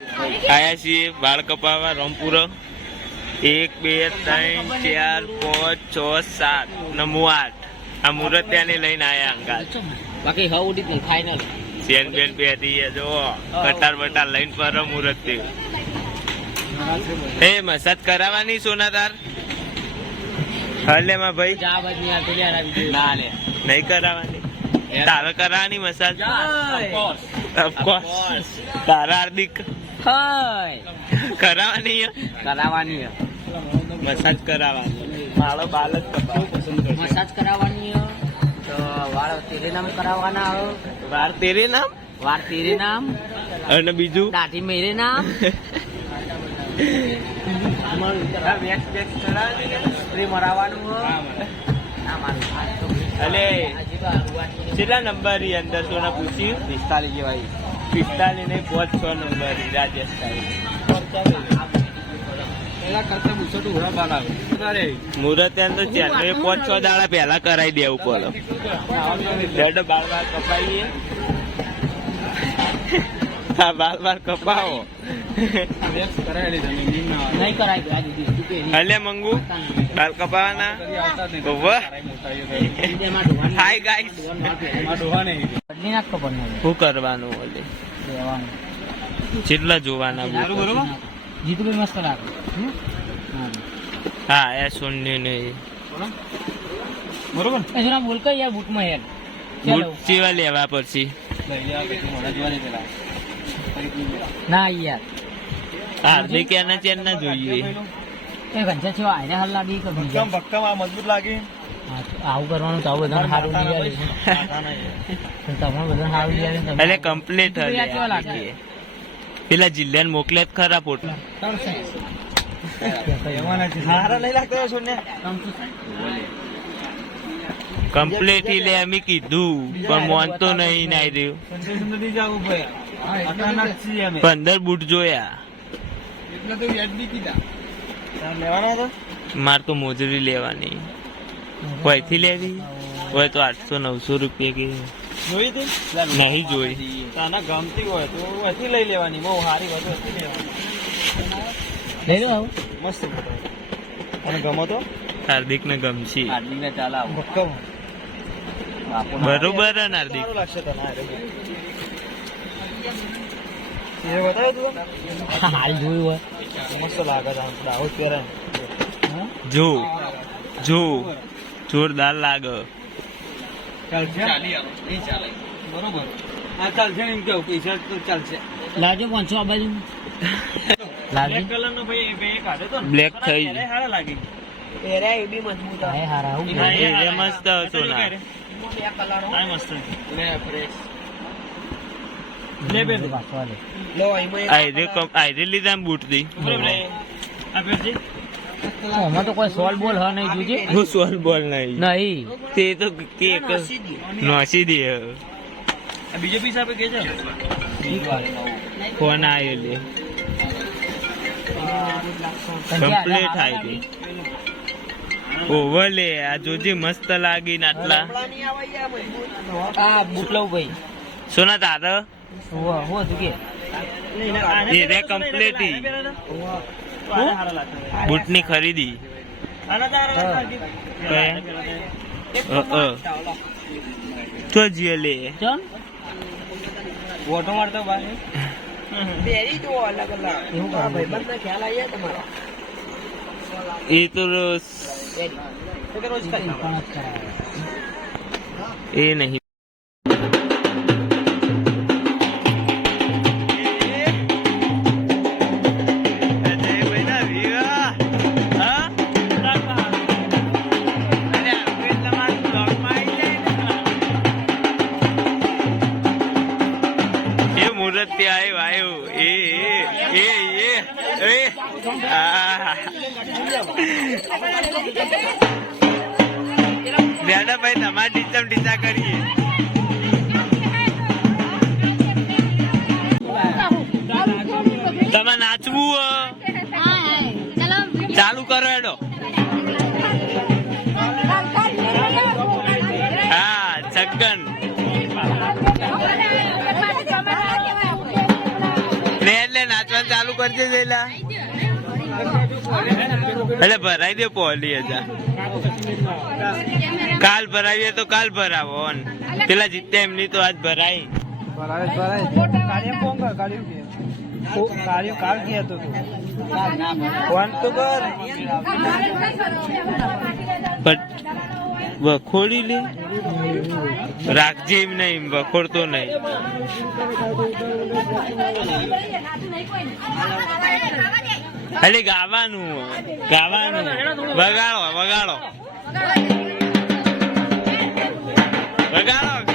આયા છીએ વાળ કપાવવા રામપુર 1 2 3 4 5 6 7 નમો 8 આ મુહૂર્ત ત્યાંની લઈને આયા અંગાત બાકી હવે ઉડી નહીં ફાઇનલ ચેન બેન પહેરી જો કટાર બટાર લઈને પર મુહૂર્ત થી એ મસાજ કરાવવાની સોના તાર હલે માં ભાઈ જા બાદ ની આ તો યાર આવી ના લે નહીં કરાવવાની તારે કરાવવાની મસાજ ઓફ કોર્સ તારા હાર્દિક કરાવવાની મસાજ કરાવવાની મારો બાલક મસાજ કરાવવાની તો વાળ તેરે નામ કરાવવાના વાર તેરે નામ વાર તેરે નામ અને બીજું દાઢી મેરે નામ સ્પ્રે મરાવવાનું અલે કેટલા નંબર ની અંદર સોના પૂછ્યું 45 જેવાય 45 ને 500 નંબર રાજસ્થાન મુહૂર્ત તો 5-6 દાડા પહેલા કરાવી દેવું પડે બાર બાર કપાઈએ બાર કપાવો હલે મંગુ બાલ કપાવાના હાય ગાઈસ શું કરવાનું ઓલે કેટલા જોવાના જીતુભાઈ મસ્ત લાગે હા એ સુનની નહીં બરોબર એ જરા બોલ કે યાર બૂટમાં યાર બૂટ ચેવા લેવા પછી ના યાર હાર્દિક એના ચેન ના જોઈએ એ ઘંટા છે આને હાલ લાગી કે બીજા ભક્કમ મજબૂત લાગી આવું કરવાનું તો બધા સારું લઈ આવે તમારે બધા સારું લઈ આવે એટલે કમ્પ્લીટ હલે પેલા જિલ્લાને મોકલે ખરા પોટલા કમ્પ્લીટ લે એમ કીધું પણ મોનતો નહીં નાઈ રહ્યું 15 બૂટ જોયા માર તો મોજરી લેવાની કોઈથી લેવી હોય તો 800-900 રૂપિયા કે નહીં જોઈ ગમતી હોય તો એથી લઈ લેવાની બહુ સારી હોય તો એથી લેવાની લઈ લો મસ્ત અને ગમો તો હાર્દિક ને ગમશી હાર્દિકને ચાલે ભક્કમ બરોબર ને હાર્દિક સારું લાગશે તને એ બતાવ્યું તું હાલ જોયું હોય મસ્ત લાગે છે દાહોદ પહેરે જો જોરદાર લાગે ચાલશે બરોબર આ ચાલશે એમ કેવું પૈસા તો ચાલશે લાવજો 500 આ બાજુ લાવજો કલર નો ભાઈ બે કાઢે તો બ્લેક થઈ સારા લાગે એરે એ બી મજબૂત હે હારા હું એ મસ્ત સોના આ મસ્ત લે ફ્રેશ લે બે લો આયરે લીધા બૂટ દી આ બેજી આમાં તો કોઈ સોલ બોલ હ નહીં જોજે હું સોલ બોલ નહીં નહીં તે તો કેક નોસી દે આ બીજો પીસ આપે કે છે ફોન આવ્યો લે કમ્પ્લીટ થાય ગઈ ઓવર લે આ જોજે મસ્ત લાગી આટલા આ બૂટ લઉં ભાઈ સોના તારે હો તું કે એ રે કમ્પ્લીટ બૂટ ની ખરીદી તો જીએ લે ચમ ઓટો મારતો બાર બેરી જો અલગ અલગ એવું કરો ભાઈબંધ ના ખ્યાલ આવી જાય તમારો એ તો રોજ એ નહીં બેડા ભાઈ તમારે ડીચા કરીએ તમે નાચવું ચાલુ કરો એડો હા છગન એટલે નાચવા કરજે જઈલા એટલે ભરાઈ દે પોલી હજાર કાલ ભરાવીએ તો કાલ ભરાવો પેલા જીત્યા એમની તો આજ ભરાઈ વખોડી લે રાખજે એમ નહીં વખોડતો નહીં અરે ગાવાનું વગાડો વગાડો વગાડો